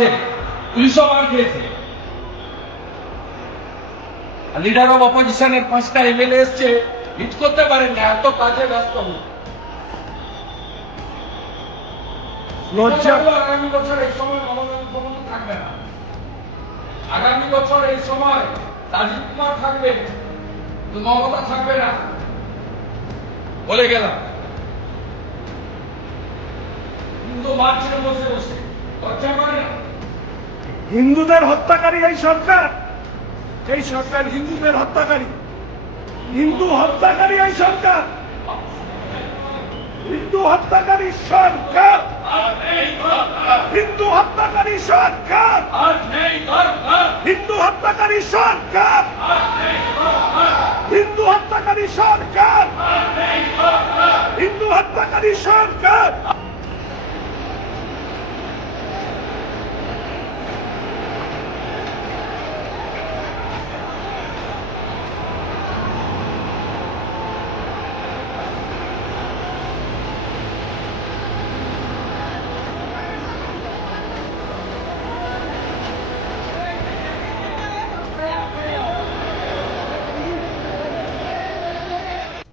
মারছে, পুলিশও মার খেয়েছে। লিডার অফ অপোজিশনের 5টা এমএলএ এসছে, হিট করতে পারেন না, এত কাজে ব্যস্ত। আগামী বছর এই সময় মমতা মুখ্যমন্ত্রী থাকবে না, আগামী বছর এই সময় রাজীব কুমার থাকবে, মমতা থাকবে না, বলে গেলাম। হিন্দু মারছে বসে বসে, লজ্জা করে না? হিন্দুদের হত্যাকারী এই সরকার, এই সরকার হিন্দুদের হত্যাকারী, হিন্দু হত্যাকারী এই সরকার, হিন্দু হত্যাকারী সরকার, হিন্দু হত্যাকারী সরকার, হিন্দু হত্যাকারী সরকার, হিন্দু হত্যাকারী সরকার, হিন্দু হত্যাকারী সরকার।